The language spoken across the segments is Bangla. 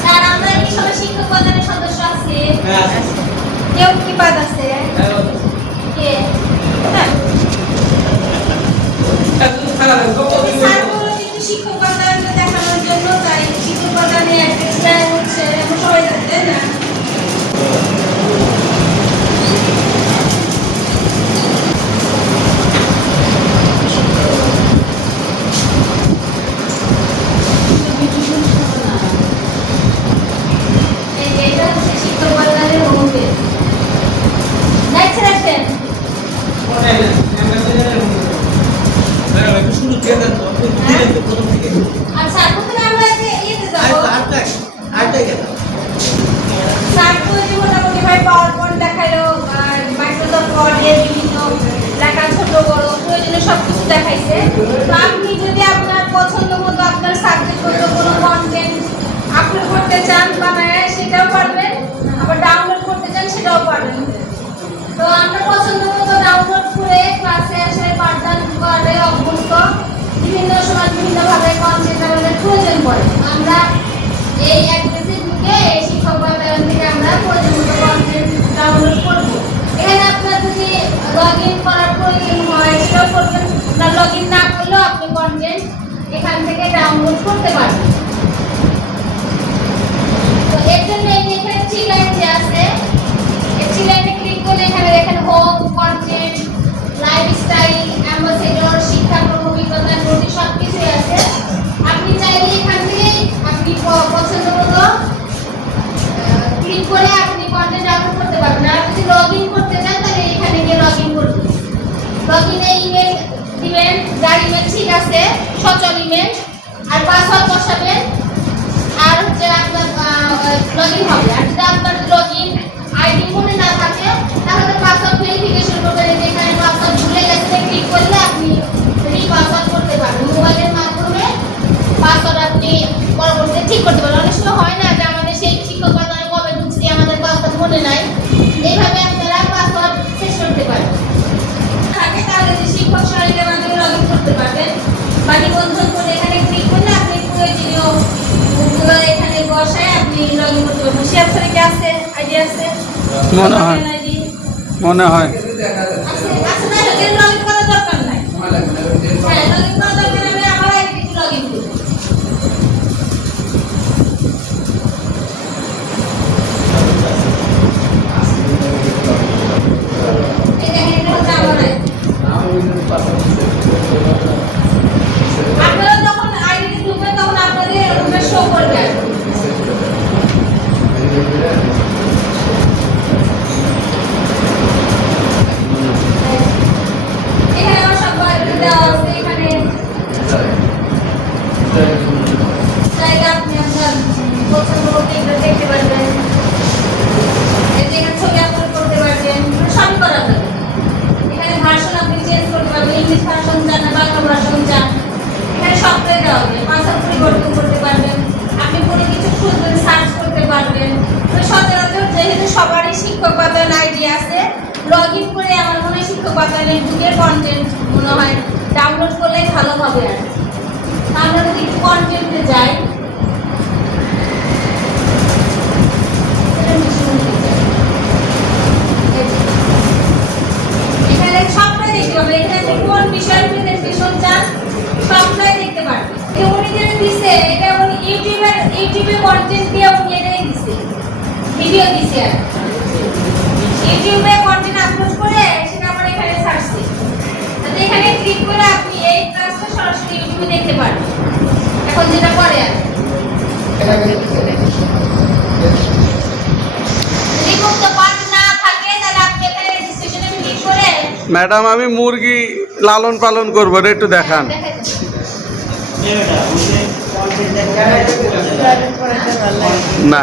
স্যার আমরা কি সবাই সদস্য হ্যাঁ, আছে। কেউ কি পাদ আচ্ছা এখন তাহলে আমরা ইয়েতে পাওয়ার পয়েন্ট দেখাইলো আর মাইক্রোসফট ওয়ার্ডের বিভিন্ন লেখা ছোট বড় প্রয়োজনীয় সব কিছু দেখাইছে সময় বিভিন্নভাবে কম চিন্তা প্রয়োজন পড়ে। আমরা এই এক মেসেজ নিয়ে অবস্থা ঠিক করতে পারব অনেক সময় হয় না যে আমাদের সেই শিক্ষকতা কবে বুঝছি আমাদের কথা মনে নাই। এইভাবে আপনারা ক্লাস করা শেষ করতে পারেন। থাকে তাহলে যে শিক্ষক সহায়িকার মাধ্যমে লগ করতে পারবেন বা নিবন্ধন করে এখানে ক্লিক করলে আপনি প্রয়োজনীয় এখানে বসায় আপনি লগ করতে পারবেন। সে আপনার কি আছে? আইডিয়া আছে? মনে হয়। মনে হয়। লগ ইন করে আমার মনে হয় শিক্ষক বাতায়নের যুগের কন্টেন্ট মনে হয় ডাউনলোড করলে ভালো হবে আর আমরা যদি কন্টেন্টে যাই এখানে দেখতে এখানে চান দেখতে দিছে, এটা ইউটিউবে কন্টেন্ট দিয়ে উনি এটাই দিছে। ভিডিও দিছে আর ইউটিউবে কন্টেন্ট আপলোড করে সেটা এখানে এখানে ক্লিক করে আপনি এই ক্লাসটা সরাসরি ইউটিউবে দেখতে এখন যেটা ম্যাডাম আমি মুরগি লালন পালন করব একটু দেখান। হ্যাঁ, না।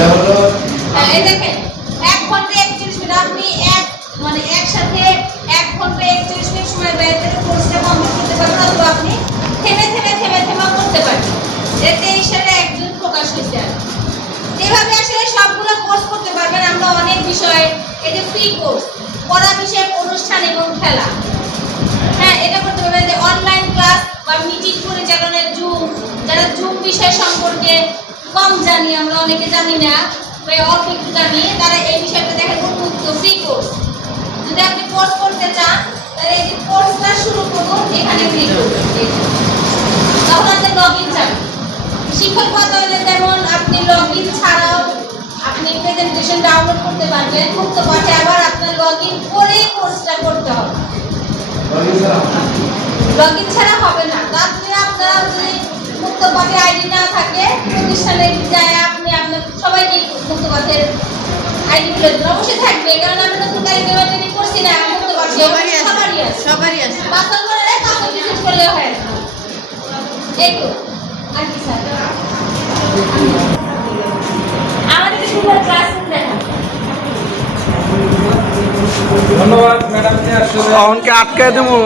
এটা হলো হ্যাঁ, মানে এভাবে আসলে সবগুলো কোর্স করতে পারবেন। আমরা অনেক বিষয়ে এই ফ্রি কোর্স পড়া বিষয়ক অনুষ্ঠান এবং খেলা। হ্যাঁ এটা করতে পারবেন যে অনলাইন ক্লাস বা মিটিং পরিচালনার জুম যারা জুম বিষয় সম্পর্কে কম অনেকে জানি না বা অল্প একটু জানি তারা এই বিষয়টা দেখেন উন্মুক্ত ফ্রি কোর্স যদি আপনি কোর্স করতে চান তাহলে এই যে কোর্সটা শুরু করুন এখানে ফ্রি কোর্স তখন আপনার লগ ইন চান। শিক্ষক পদে যেমন আপনি লগ ইন ছাড়াও আপনি প্রেজেন্টেশন ডাউনলোড করতে পারবেন মুক্ত পথে আবার আপনার লগ ইন করে কোর্সটা করতে হবে। লগ ইন ছাড়া হবে না। তো আপনি আপনারা যদি আইডি না থাকে প্রতিষ্ঠানে যায় আপনি আপনার সবাইকে আইডি অবশ্যই থাকবে কারণ আমি নতুন কারিগরি ট্রেনিং করছি না সবারই আছে সবারই আছে। করে করলে হয় না। এই তো আর কি স্যার? আমাদের সুন্দর ক্লাসরুম দেখান। ধন্যবাদ ম্যাডামকে আসলে অনকে আটকে দেবো।